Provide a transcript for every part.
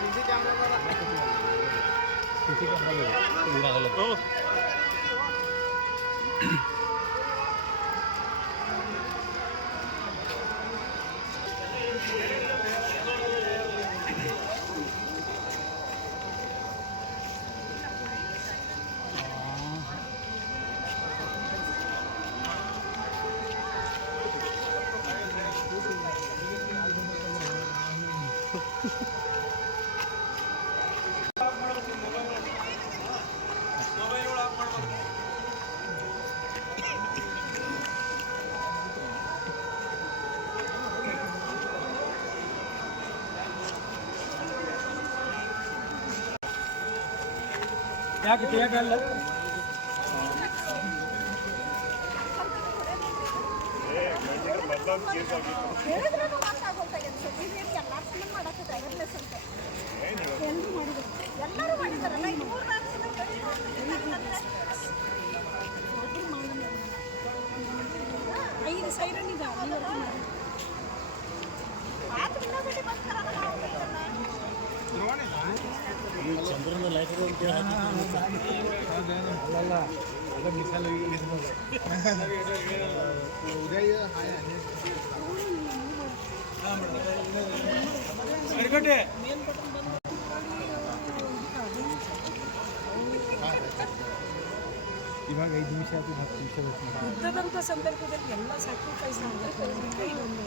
Camera awareness ಅಂತ ಎಲ್ಲರೂ ಮಾಡಿದ್ರು ಎಲ್ಲರೂ ಮಾಡಿದಾರಲ್ಲ ಮೂರು. ಐದು ಸೈರನ್ ಇದೆ ಅಲ್ಲಿವರೆಗೂ ಮಾಡಿ ಉದಯ ಹಾಯ ಅಡಿಗಟ್ಟೆ ಇವಾಗ ಐದು ನಿಮಿಷ ಆಯ್ತು ಹತ್ತು ನಿಮಿಷ ಬೇಕು ಯುದ್ಧದಂಥ ಸಂದರ್ಭದಲ್ಲಿ ಎಲ್ಲ ಸ್ಯಾಕ್ರಿಫೈಸ್ ಮಾಡಬೇಕು. ಇದೊಂದು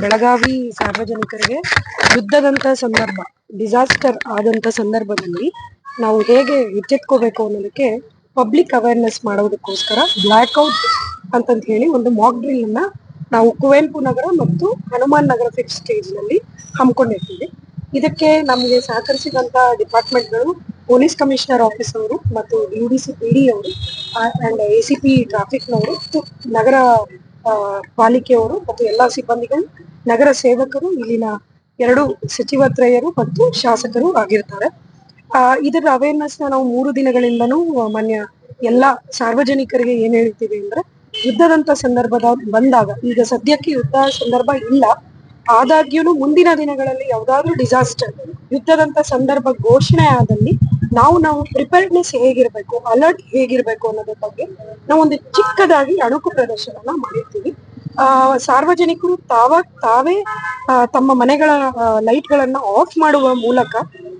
ಬೆಳಗಾವಿ ಸಾರ್ವಜನಿಕರಿಗೆ ಯುದ್ಧದಂತ ಸಂದರ್ಭ ಡಿಸಾಸ್ಟರ್ ಆದಂತ ಸಂದರ್ಭದಲ್ಲಿ ನಾವು ಹೇಗೆ ಎಚ್ಚೆತ್ಕೋಬೇಕು ಅನ್ನೋದಕ್ಕೆ ಪಬ್ಲಿಕ್ ಅವೇರ್ನೆಸ್ ಮಾಡೋದಕ್ಕೋಸ್ಕರ ಬ್ಲ್ಯಾಕ್ಔಟ್ ಅಂತಂತ ಹೇಳಿ ಒಂದು ಮಾಕ್ ಡ್ರಿಲ್ ಅನ್ನ ನಾವು ಕುವೆಂಪು ನಗರ ಮತ್ತು ಹನುಮಾನ್ ನಗರ ಫಿಕ್ಸ್ ಸ್ಟೇಜ್ನಲ್ಲಿ ಹಮ್ಮಿಕೊಂಡಿರ್ತೀವಿ ಇದಕ್ಕೆ ನಮಗೆ ಸಹಕರಿಸಿದಂತ ಡಿಪಾರ್ಟ್ಮೆಂಟ್ಗಳು ಪೊಲೀಸ್ ಕಮಿಷನರ್ ಆಫೀಸ್ ಅವರು ಮತ್ತು U D C, P D ಅವರು ಅಂಡ್ ಎ ಸಿ ಪಿ ಟ್ರಾಫಿಕ್ನವರು ನಗರ ಪಾಲಿಕೆಯವರು ಮತ್ತು ಎಲ್ಲಾ ಸಿಬ್ಬಂದಿಗಳು, ನಗರ ಸೇವಕರು, ಇಲ್ಲಿನ ಎರಡು ಸಚಿವತ್ರಯರು ಮತ್ತು ಶಾಸಕರು ಆಗಿರ್ತಾರೆ. ಇದರ ಅವೇರ್ನೆಸ್ನ ನಾವು ಮೂರು ದಿನಗಳಿಂದನೂ ಮಾನ್ಯ ಎಲ್ಲಾ ಸಾರ್ವಜನಿಕರಿಗೆ ಏನ್ ಹೇಳ್ತೀವಿ ಅಂದ್ರೆ, ಯುದ್ಧದಂತ ಸಂದರ್ಭದ ಬಂದಾಗ, ಈಗ ಸದ್ಯಕ್ಕೆ ಯುದ್ಧ ಸಂದರ್ಭ ಇಲ್ಲ. ಆದಾಗ್ಯೂ ಮುಂದಿನ ದಿನಗಳಲ್ಲಿ ಯಾವ್ದಾದ್ರು ಡಿಸಾಸ್ಟರ್ ಯುದ್ಧದಂತ ಸಂದರ್ಭ ಘೋಷಣೆ ಆದಲ್ಲಿ ನಾವು ನಾವು ಪ್ರಿಪೇರ್ಡ್ನೆಸ್ ಹೇಗಿರ್ಬೇಕು ಅಲರ್ಟ್ ಹೇಗಿರ್ಬೇಕು ಅನ್ನೋದ್ರ ಬಗ್ಗೆ ನಾವು ಒಂದು ಚಿಕ್ಕದಾಗಿ ಅಣುಕು ಪ್ರದರ್ಶನನ ಮಾಡಿರ್ತೀವಿ. ಆ, ಸಾರ್ವಜನಿಕರು ತಾವ, ತಾವೇ ತಮ್ಮ ಮನೆಗಳ ಲೈಟ್ ಗಳನ್ನ ಆಫ್ ಮಾಡುವ ಮೂಲಕ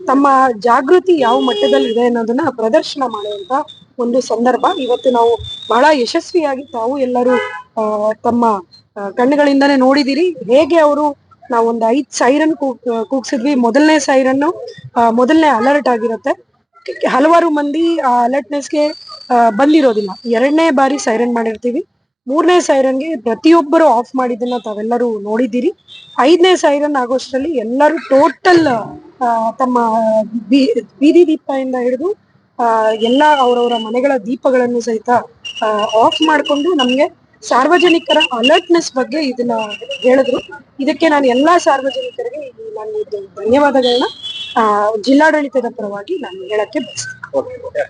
ತಮ್ಮ ಜಾಗೃತಿ ಯಾವ ಮಟ್ಟದಲ್ಲಿ ಇದೆ ಅನ್ನೋದನ್ನ ಪ್ರದರ್ಶನ ಮಾಡುವಂತ ಒಂದು ಸಂದರ್ಭ. ಇವತ್ತು ನಾವು ಬಹಳ ಯಶಸ್ವಿಯಾಗಿ ತಾವು ಎಲ್ಲರೂ ತಮ್ಮ ಕಣ್ಣುಗಳಿಂದಾನೇ ನೋಡಿದಿರಿ. ಹೇಗೆ ಅವರು ನಾವು ಒಂದು ಐದ್ ಸೈರನ್ ಕೂಗ್ಸಿದ್ವಿ. ಮೊದಲನೇ ಸೈರನ್ ಮೊದಲನೇ ಅಲರ್ಟ್ ಆಗಿರುತ್ತೆ. ಹಲವಾರು ಮಂದಿ ಆ ಅಲರ್ಟ್ನೆಸ್ಗೆ ಬಂದಿರೋದಿಲ್ಲ. ಎರಡನೇ ಬಾರಿ ಸೈರನ್ ಮಾಡಿರ್ತೀವಿ. ಮೂರನೇ ಸೈರನ್ಗೆ ಪ್ರತಿಯೊಬ್ಬರು ಆಫ್ ಮಾಡಿದ್ದನ್ನ ತಾವೆಲ್ಲರೂ ನೋಡಿದ್ದೀರಿ. ಐದನೇ ಸೈರನ್ ಆಗೋಷ್ಟರಲ್ಲಿ ಎಲ್ಲರೂ ಟೋಟಲ್ ತಮ್ಮ ಬೀದಿ ದೀಪದಿಂದ ಹಿಡಿದು ಎಲ್ಲ ಅವರವರ ಮನೆಗಳ ದೀಪಗಳನ್ನು ಸಹಿತ ಆಫ್ ಮಾಡಿಕೊಂಡು ನಮ್ಗೆ ಸಾರ್ವಜನಿಕರ ಅಲರ್ಟ್ನೆಸ್ ಬಗ್ಗೆ ಇದನ್ನ ಹೇಳಿದ್ರು. ಇದಕ್ಕೆ ನಾನು ಎಲ್ಲಾ ಸಾರ್ವಜನಿಕರಿಗೆ ನಾನು ಧನ್ಯವಾದಗಳನ್ನ ಜಿಲ್ಲಾಡಳಿತದ ಪರವಾಗಿ ನಾನು ಹೇಳಕ್ಕೆ ಬಯಸ್ತೇನೆ.